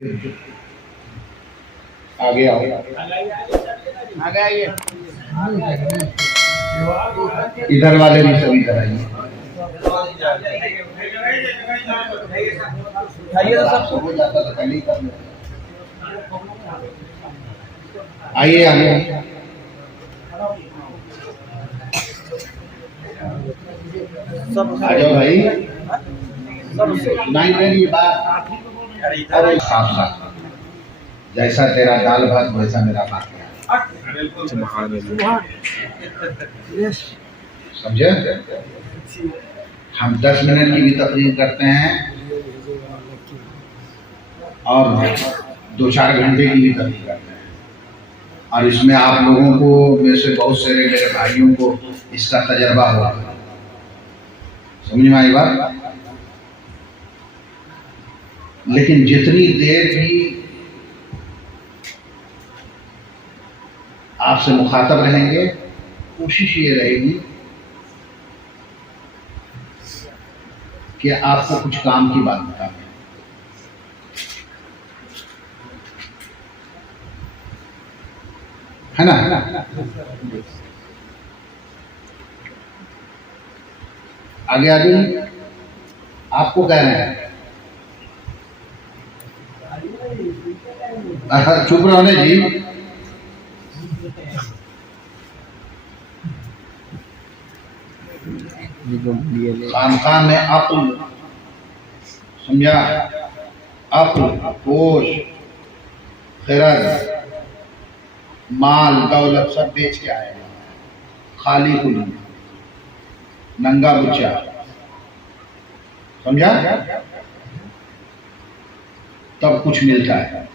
आगे आओ, आगे आइए। इधर वाले भी सभी इधर आइए। हो जाता था पहले ही कर लेते। आइए आइए। आ जाओ भाई। नहीं मेरी बात साफ साफ, जैसा तेरा दाल भात वैसा मेरा फातिहा। समझे? हम 10 मिनट की भी तकरीर करते हैं और 2-4 घंटे की भी तकरीर करते हैं, और इसमें आप लोगों को में से बहुत सारे मेरे भाइयों को इसका तजर्बा हुआ। समझ में आई बात? लेकिन जितनी देर भी आपसे मुखातब रहेंगे, कोशिश ये रहेगी कि आपको कुछ काम की बात बताएं। है ना? आगे आगे आपको कह रहे हैं चुप रहो जी। खानका में अक्ल, समझा? अक्ल, होश, खिरद, माल दौलत सब बेच के आएगा, खाली कुली नंगा बुच्चा। समझा? तब कुछ मिलता है।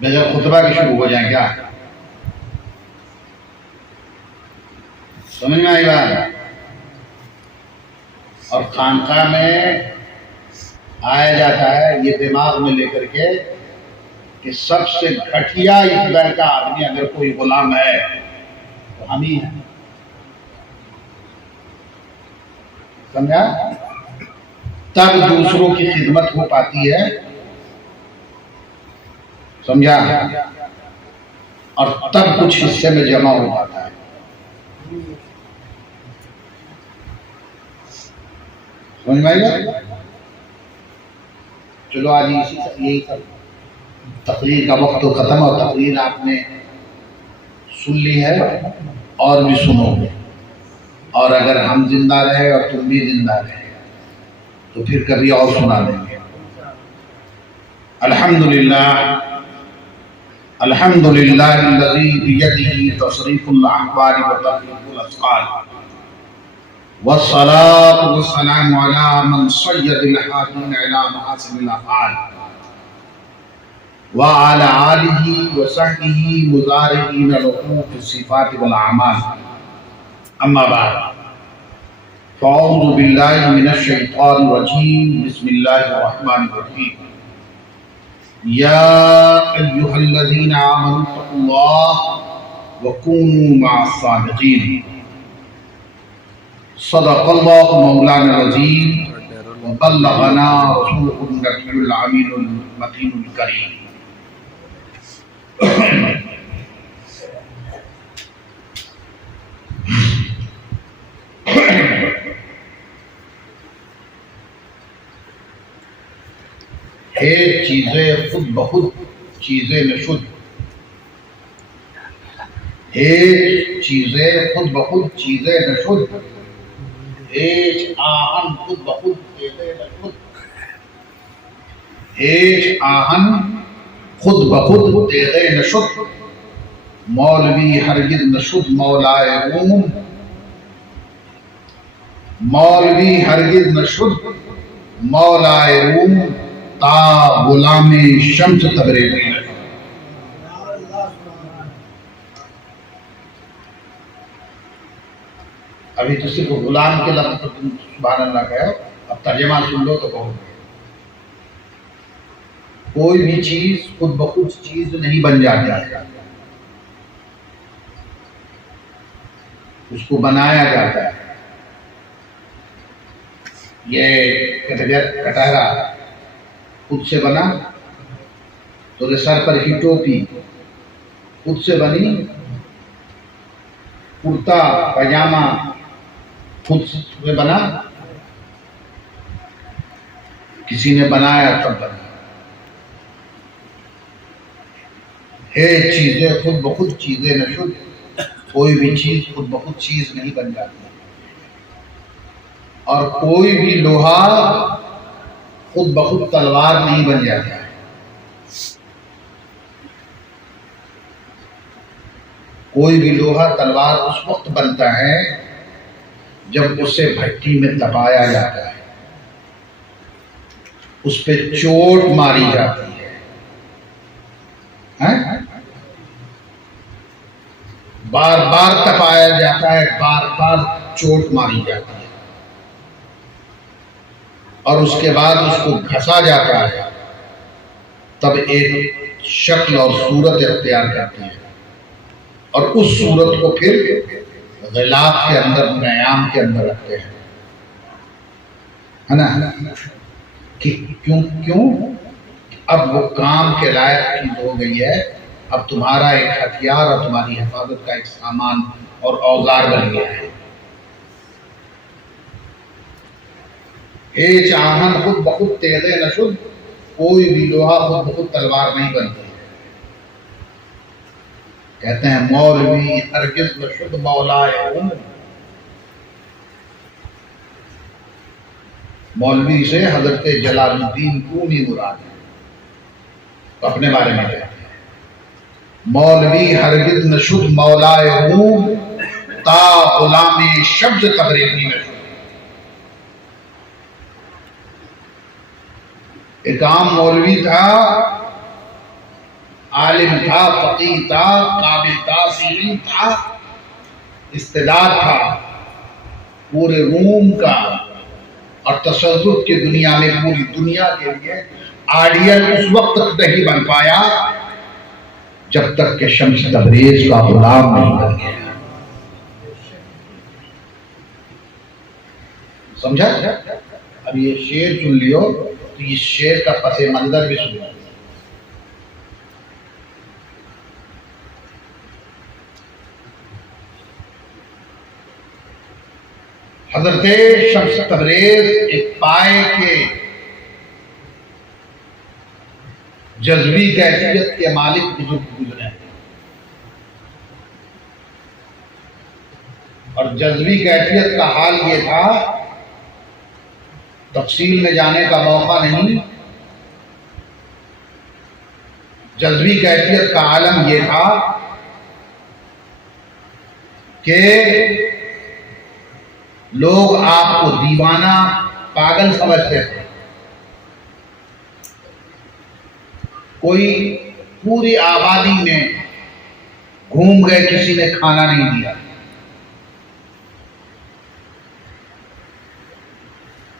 बगैर खुतबा के शुरू हो जाए क्या? समझ में आई बात? और खानका में आया जाता है ये दिमाग में लेकर के कि सबसे घटिया इस दर का आदमी अगर कोई गुलाम है तो हम ही हैं। समझा? तब दूसरों की खिदमत हो पाती है। समझा? और तब कुछ हिस्से में जमा हो पाता है। समझ में आएगा? चलो आज इसी यही सब तकरीर का वक्त तो खत्म, और तकरीर आपने सुन ली है और भी सुनोगे, और अगर हम जिंदा रहे और तुम भी जिंदा रहे तो फिर कभी और सुना देंगे। अल्हम्दुलिल्लाह अल्हम्दुलिल्लाहिल्लज़ी बियदिही तसरीफुल अहवाल व तहरीकुल अस्क़ाल वस्सलातु वस्सलामु अला मन सय्यदिल हादीन इला महासिनिल अफ़आल व अला आलिही व सहबिही मुज़ारिईन लहू फिस्सिफ़ात वल अमाल। अम्मा बाद, फ़अऊज़ु बिल्लाहि मिनश शैतानिर रजीम, बिस्मिल्लाहिर रहमानिर रहीम। या अय्युहल्लज़ीना आमनू तक़ुल्लाह व कूनू मअस सादिक़ीन। सदक़ल्लाहु मौलाना अज़ीम व बल्लगना रसूलुहुन नबियुल अमीनुल मतीनुल करीम। चीजें खुद बखुद चीजें नशुद, चीजें खुद बखुद चीजें नशुद, आहन खुद बखुद चीजें नशुद, आहन खुद बखुद चीजें नशुद। मौलवी हरगिज नशुद मौलाए रूम, मौलवी हरगिज नशुद मौलाए रूम, ता गुलामे शम्स तबरेज़ी। अभी तो सिर्फ गुलाम के लफ्ज़ तो तुम सुभान अल्लाह कहो, अब तर्जुमा सुन लो तो कहो। कोई भी चीज खुद ब खुद चीज नहीं बन जाती है, उसको बनाया जाता है। ये कटहरा खुद से बना तो सर पर की टोपी खुद से बनी, कुर्ता पैजामा खुद से बना, किसी ने बनाया तब बना। हे चीजें खुद ब खुद चीजें न शुद्ध, कोई भी चीज खुद ब खुद चीज नहीं बन जाती, और कोई भी लोहा खुद ब खुद तलवार नहीं बन जाता है। कोई भी लोहा तलवार उस वक्त बनता है जब उसे भट्टी में दबाया जाता है, उस पे चोट मारी जाती है, हैं? बार बार तपाया जाता है, बार बार चोट मारी जाती है, और उसके बाद उसको घसा जाता है, तब एक शक्ल और सूरत इख्तियार करती है, और उस सूरत को फिर गिलाफ के अंदर, नयाम के अंदर रखते हैं, है ना? कि क्यों क्यों अब वो काम के लायक चीज हो गई है, अब तुम्हारा एक हथियार और तुम्हारी हिफाजत का एक सामान और औजार बन गया है। हे चाहन खुद ब खुद तेज़े न शुद्ध, कोई भी लोहा खुद ब खुद तलवार नहीं बनती है। कहते हैं मौलवी हरगिज़ न शुद्ध मौलाए उम, मौलवी से हजरत जलालुद्दीन रूमी मुराद है। तो अपने बारे में कहते हैं मौलवी हरगिज़ न शुद्ध मौलाए उम, ता गुलामे शब्द तबरेज़ी में। एक आम मौलवी था, आलिम था, फकीह था, काबिल था, सीलिम था, इस्तेदाद था पूरे रूम का, और तसव्वुफ की दुनिया में पूरी दुनिया के लिए आइडियल उस वक्त तक नहीं बन पाया जब तक कि शम्स तबरेज का गुलाम नहीं बन गया। समझा? अब ये शेर सुन लियो तो इस शेर का पसे मंजर भी सुनो। हज़रत शम्स तबरेज एक पाए के जज्बी कैफियत के मालिक बुजुर्ग गुजरे, और जज्बी कैफियत का हाल ये था, तफसील में जाने का मौका नहीं, जज्बी कैफियत का आलम ये था कि लोग आपको दीवाना, पागल समझते थे। कोई पूरी आबादी में घूम गए, किसी ने खाना नहीं दिया।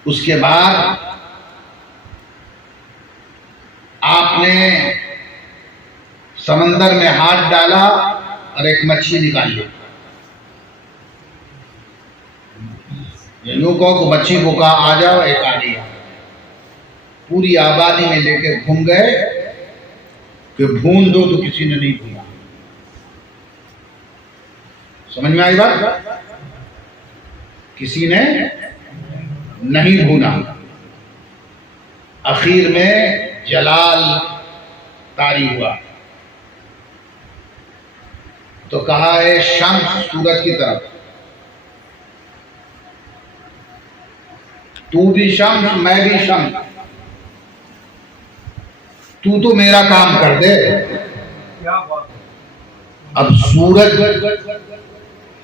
उसके बाद आपने समंदर में हाथ डाला और एक मच्छी निकाली। यूं कहो कि मच्छी को कहा आ जाओ, एक आ गया। पूरी आबादी में लेके घूम गए कि भून दो, तो किसी ने नहीं भूना। समझ में आई बात? किसी ने नहीं भूना। आखिर में जलाल तारी हुआ तो कहा है शम्स, सूरज की तरफ, तू भी शम्स, मैं भी शम्स, तू तो मेरा काम कर दे। अब सूरज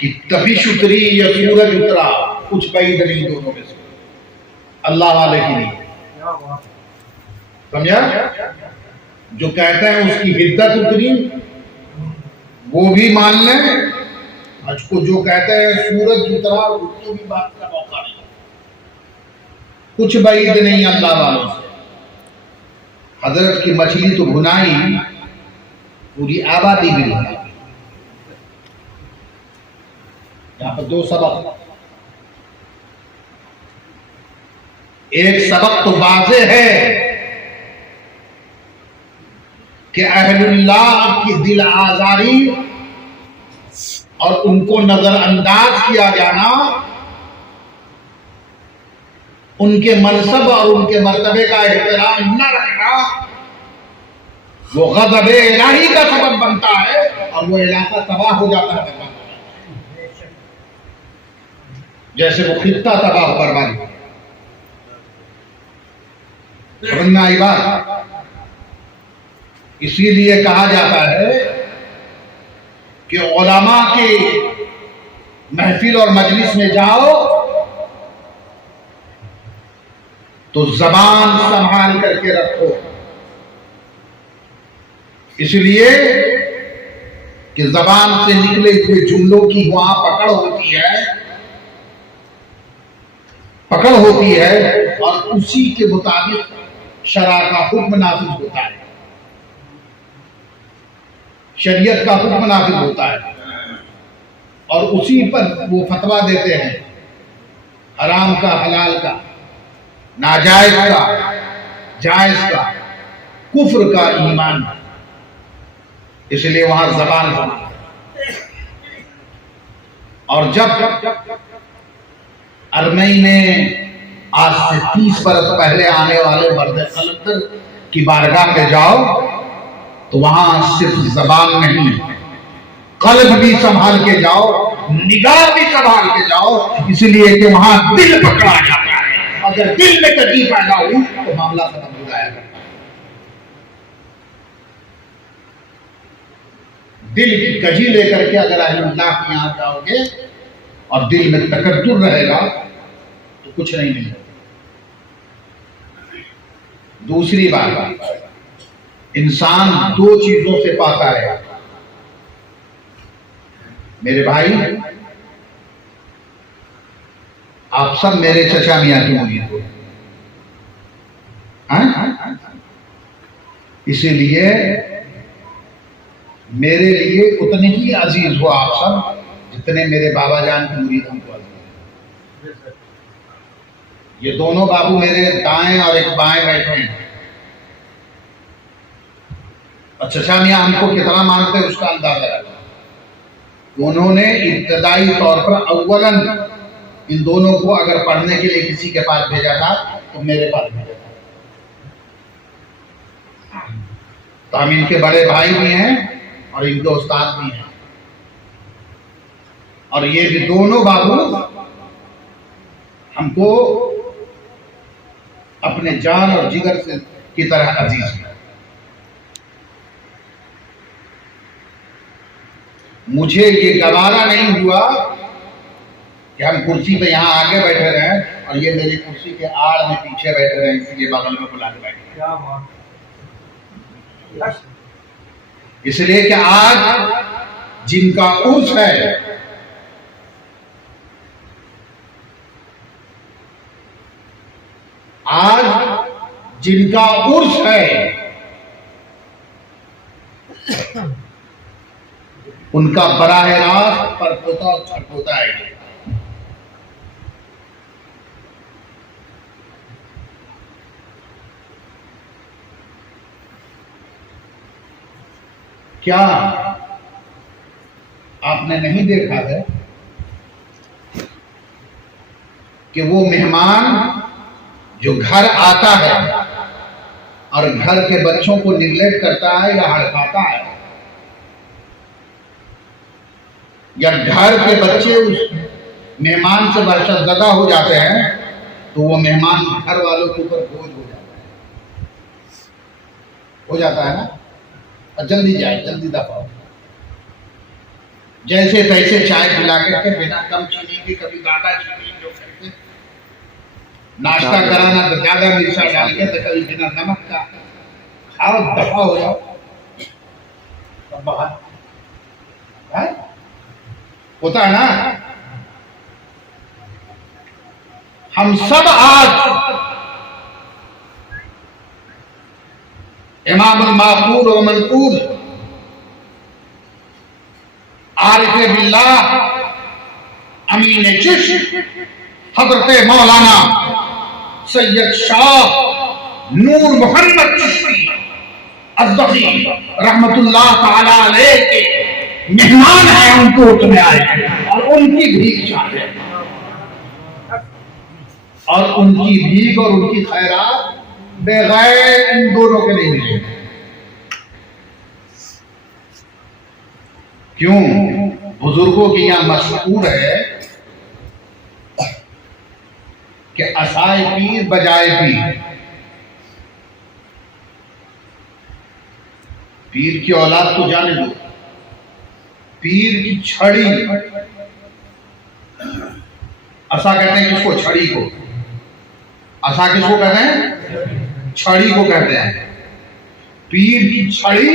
की तपिश उतरी या सूरज उतरा, कुछ बैद नहीं दोनों में से, अल्लाह वाले की नहीं। समझा? जो कहते हैं उसकी हिद्दत उतरी वो भी मान ले, उसको जो कहते हैं सूरज उतरा उसकी भी बात का मौका नहीं, कुछ बैद नहीं अल्लाह वालों से। हजरत की मछली तो भुनाई, पूरी आबादी भी भुनाई। यहाँ पर दो सबक, एक सबक तो वाज़ेह है कि अहलुल्लाह की दिल आजारी और उनको नजरअंदाज किया जाना, उनके मनसब और उनके मर्तबे का एहतराम न रखना, वो ग़ज़ब-ए इलाही का सबब बनता है और वो इलाका तबाह हो जाता है, जैसे वो खित्ता तबाह बर्बाद हो। समझ में आई बात? इसीलिए कहा जाता है कि उलमा के महफिल और मजलिस में जाओ तो जबान संभाल करके रखो, इसलिए कि जबान से निकले हुए जुमलों की वहां पकड़ होती है और उसी के मुताबिक शरा का हुक्म नाफिज होता है, शरीयत का हुक्म नाफिज होता है और उसी पर वो फतवा देते हैं, हराम का, हलाल का, नाजायज का, जायज का, कुफ्र का, ईमान का। इसलिए वहां जबान बना। और जब अरमई में आज से 30 बरस पहले आने वाले मर्द कलंदर की बारगाह में जाओ तो वहां सिर्फ जबान नहीं, कल्ब भी संभाल के जाओ, निगाह भी संभाल के जाओ, इसलिए कि वहां दिल पकड़ा जाता है। अगर दिल में कजी पैदा हुई तो मामला खत्म हो जाएगा। दिल की कजी लेकर के अगर अल्लाह के यहां जाओगे और दिल में तकद्दुर रहेगा तो कुछ नहीं मिलेगा। दूसरी बात, इंसान दो चीजों से पाता है मेरे भाई। आप सब मेरे चचा मियां की मुरीद हो, इसीलिए मेरे लिए उतने ही अजीज हो आप सब जितने मेरे बाबा जान की मुरीद हमको अजीज है। ये दोनों बाबू मेरे दाएं और एक बाएं बैठे हैं और चचा मियां हमको कितना मानते हैं उसका अंदाजा है। उन्होंने इब्तदाई तौर पर अव्वलन इन दोनों को अगर पढ़ने के लिए किसी के पास भेजा था तो मेरे पास भेजा था। तो हम इनके बड़े भाई भी हैं और इनके उस्ताद भी हैं और ये भी दोनों बाबू हमको अपने जान और जिगर से की तरह अजीज है। मुझे ये गवारा नहीं हुआ कि हम कुर्सी पे यहाँ आगे बैठे रहे और ये मेरी कुर्सी के आड़ में पीछे बैठे रहे, इसलिए बगल में बुला के बैठे। इसलिए कि आज जिनका उर्स है, आज जिनका उर्स है, उनका बराह रास्त परपोता और छरपोता है। क्या आपने नहीं देखा है कि वो मेहमान जो घर आता है और घर के बच्चों को निगलेक्ट करता है या हड़काता है, या घर के बच्चे उस मेहमान से बरसतज़दा हो जाते हैं तो वो मेहमान घर वालों के ऊपर बोझ हो जाता है ना। और जल्दी जाए, जल्दी दफा हो, जैसे तैसे चाय पिला करके बिना कम चीनी की, कभी ज्यादा चीनी जो करके नाश्ता कराना तो ज्यादा मिर्चा डाल के, तो कभी बिना नमक का, खाओ दफा हो जाओ, तब बाहर होता है ना। हम सब आज इमामुल माकूल व मनकूल आरिफ बिल्लाह अमीन चिश हजरत मौलाना सैयद शाह नूर मोहम्मद चिश्ती अज़्ज़क़ी रहमतुल्लाह ताला अलैह के मेहमान हैं, उनको हुक्म आए और उनकी भीख चाहे, और उनकी भीख और उनकी खैरात बगैर इन दोनों के नहीं मिलेंगे। क्यों? बुजुर्गों के यहां मशहूर है कि असाए पीर बजाए पीर। पीर की औलाद को जाने दो, पीर की छड़ी, असा कहते हैं किसको? छड़ी को। असा किसको कहते हैं? छड़ी को कहते हैं। पीर की छड़ी,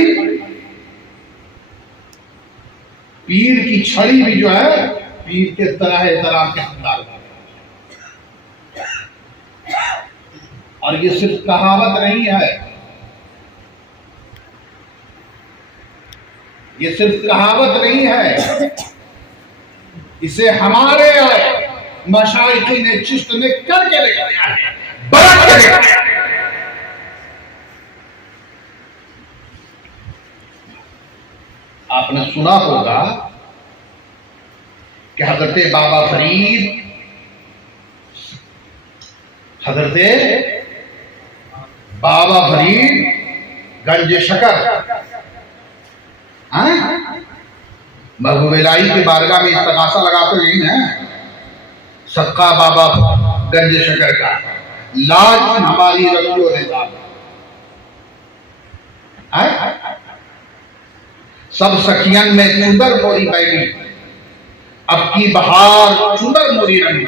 पीर की छड़ी भी जो है पीर के तरह तरह के हकदार, और ये सिर्फ कहावत नहीं है, ये सिर्फ कहावत नहीं है, इसे हमारे मशाइखीन ने चिश्त ने करके दिखाया है, बरत के दिखाया है। आपने सुना होगा कि हजरत बाबा फरीद, हजरत बाबा फरीद गंज शकर महबूब इलाही की बारगाह में इस्तगासा लगाते यही है, सक्का बाबा गंज शकर का लाज हमारी रखियो ने सब सखियन में चुंदर मोरी बैठी, अब की बहार चुंदर मोरी रंग,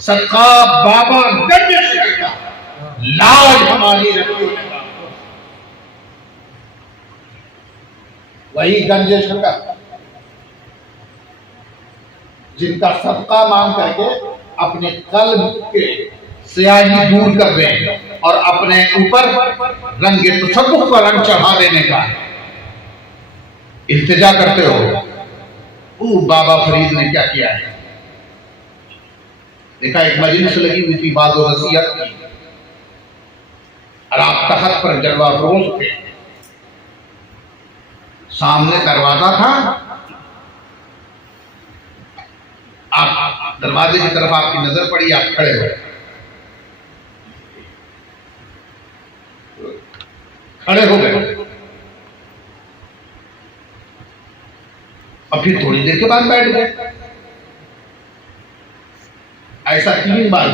सक्का बाबा गंज शकर का लाज हमारी रखियो ने। वही गंज शकर जिनका सबका मांग करके अपने कल्ब के स्याही दूर कर दें और अपने ऊपर रंग तसव्वुफ का रंग चढ़ा देने का इल्तिजा करते हो। वो बाबा फरीद ने क्या किया है? देखा, एक मजलिस लगी हुई थी बात और नसीहत की, और आप तख्त पर जलवा फरोज थे, सामने दरवाजा था, आप दरवाजे की तरफ आपकी नजर पड़ी, आप खड़े हो, खड़े हो गए, और फिर थोड़ी देर के बाद बैठ गए। ऐसा 3 बार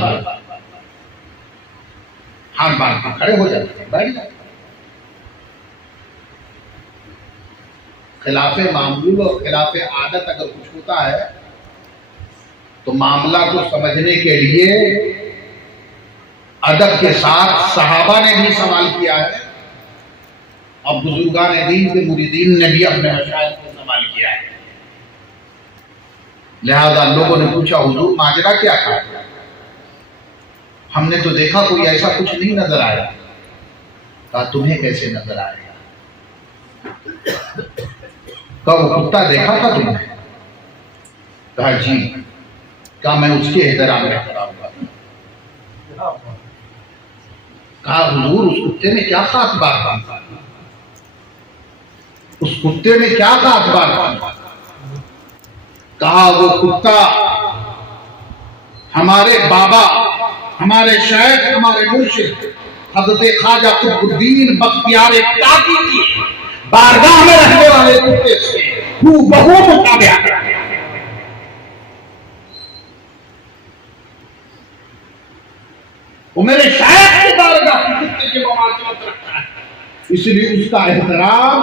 हाथ बांध के खड़े हो जाते, बैठ जाते। खिलाफे मामूल और खिलाफे आदत अगर कुछ होता है तो मामला को समझने के लिए अदब के साथ सहाबा ने भी सवाल किया है और बुजुर्गान दीन के मुरीदीन ने भी अपने मशाइख को सवाल किया है। लिहाजा लोगों ने पूछा, हुजूर माजरा क्या था? हमने तो देखा कोई ऐसा कुछ नहीं नजर आया। कहा, तुम्हें कैसे नजर आएगा? कब कुत्ता देखा था तुमने? कहा, जी। कहा, मैं उसके एहतराम में खड़ा हुआ। कहा, हुजूर उस कुत्ते में क्या खास बात थी? उस कुत्ते में क्या खास बात थी? कहा, वो कुत्ता हमारे बाबा, हमारे शेख, हमारे मुर्शिद हज़रत ख्वाजा कुतुबुद्दीन बख्तियार काकी की बारगाह में रहने वाले कुत्ते से हूबहू मुताबिक है। वो मेरे शेख की बारगाह के कुत्ते के मुमासिलत रखता है, इसलिए उसका एहतराम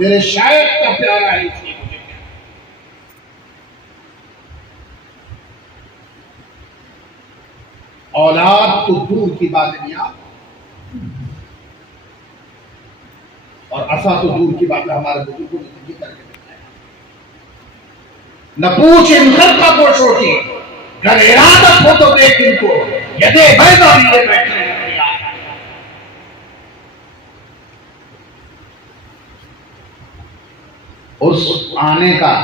मेरे शेख का प्यारा है। इसलिए औलाद तो दूर की बात नहीं, और असा तो दूर की बात है। हमारे बुजुर्गों ने जिक्र करके बताया, न पूछ इन घर का पोषो की, अगर इरादत हो तो देख इनको, यदि बैठा लिए बैठे उस आने का,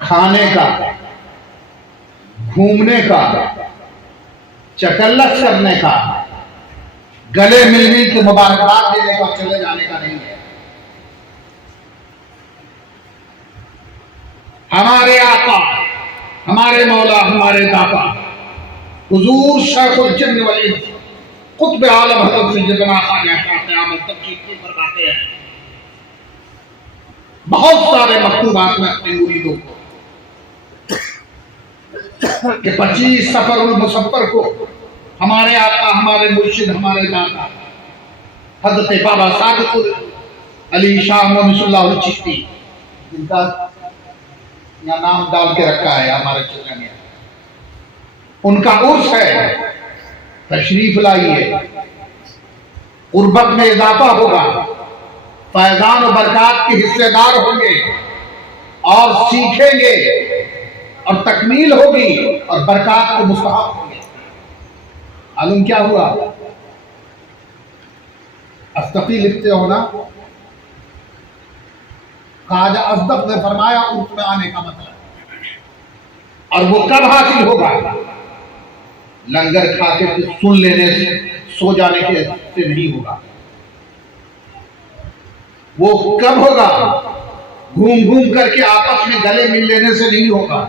खाने का, घूमने का, चकल्लस करने का, गले मिलने की मुबारकबाद देने का, चले जाने का नहीं है। हमारे आका, हमारे मौला, हमारे दाता हुजूर शेखुल जिन्न वल इंस कुतुब आलम हज़रत सैयदना ख्वाजा क़यामत तक की फरमाते हैं, बहुत सारे मकतूबात में अपने मुरीदों को कि 25 सफरुल मुसफ्फर को हमारे आका, हमारे मुर्शिद, हमारे दाता हज़रत बाबा सादिकुल अली शाह मोहम्मद चिश्ती, जिनका यहाँ नाम डाल के रखा है हमारे चलन में, उनका उर्स है, तशरीफ लाइए, उर्बत में इजाफा होगा, फैजान और बरकत के हिस्सेदार होंगे और सीखेंगे और तकमील होगी और बरकत को मुस्तहक होंगे। मालूम क्या हुआ? अस्तकी लिखते हो ना, ख्वाजा अज़दक ने फरमाया उर्स में आने का मतलब, और वो कब हासिल होगा? लंगर खा के सुन लेने से, सो जाने के से नहीं होगा। वो कब होगा? घूम घूम करके आपस में गले मिल लेने से नहीं होगा।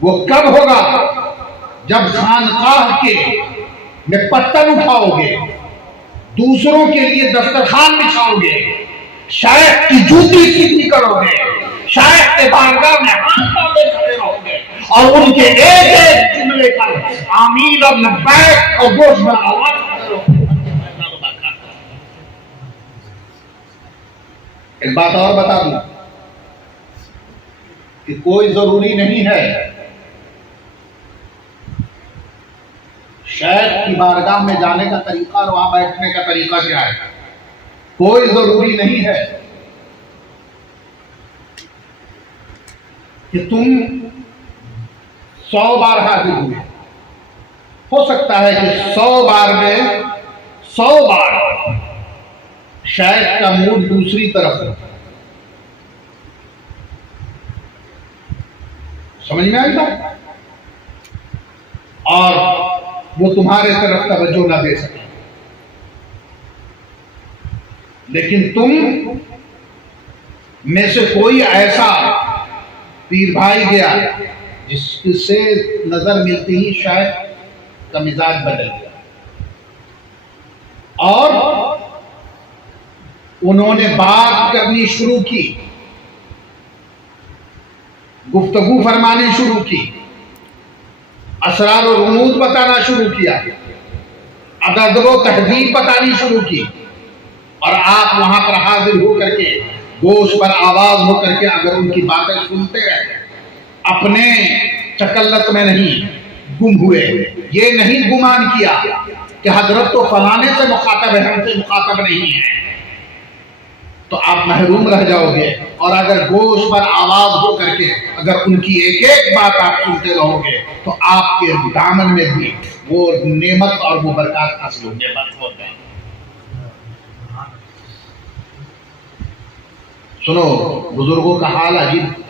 वो कब होगा? जब खानकाह के में पत्तल उठाओगे, दूसरों के लिए दस्तरखान बिछाओगे, शायद की जूती सीधी करोगे, शायद के बारगाह में हाथ डाले खड़े रहोगे और उनके एक एक जुमले पर आमीन और लब्बैक और गोश में आवाज करोगे। एक बात और बता दूं कि कोई जरूरी नहीं है शेख की बारगाह में जाने का तरीका और वहां बैठने का तरीका क्या है, कोई जरूरी नहीं है कि तुम 100 बार हाजिर हुए। हो सकता है कि 100 बार में 100 बार शायद का मूड दूसरी तरफ हो। समझ में आई बात? और वो तुम्हारे तरफ तवज्जो ना दे सके, लेकिन तुम में से कोई ऐसा पीर भाई गया जिससे नजर मिलती ही शायद का मिजाज बदल गया और उन्होंने बात करनी शुरू की, गुफ्तगू फरमानी शुरू की, असरार और रुमूज बताना शुरू किया, अदब व तहजीब बतानी शुरू की, और आप वहां पर हाजिर होकर के गोश पर आवाज होकर के अगर उनकी बातें सुनते रहे, अपने चकल्लत में नहीं गुम हुए, ये नहीं गुमान किया कि हजरत तो फलाने से मुखातब है, हमसे मुखातब नहीं है, तो आप महरूम रह जाओगे। और अगर गोश पर आवाज हो करके अगर उनकी एक एक बात आप सुनते रहोगे तो आपके दामन में भी वो नेमत और वो बरकत हासिल होंगे। सुनो, बुजुर्गों का हाल अजीब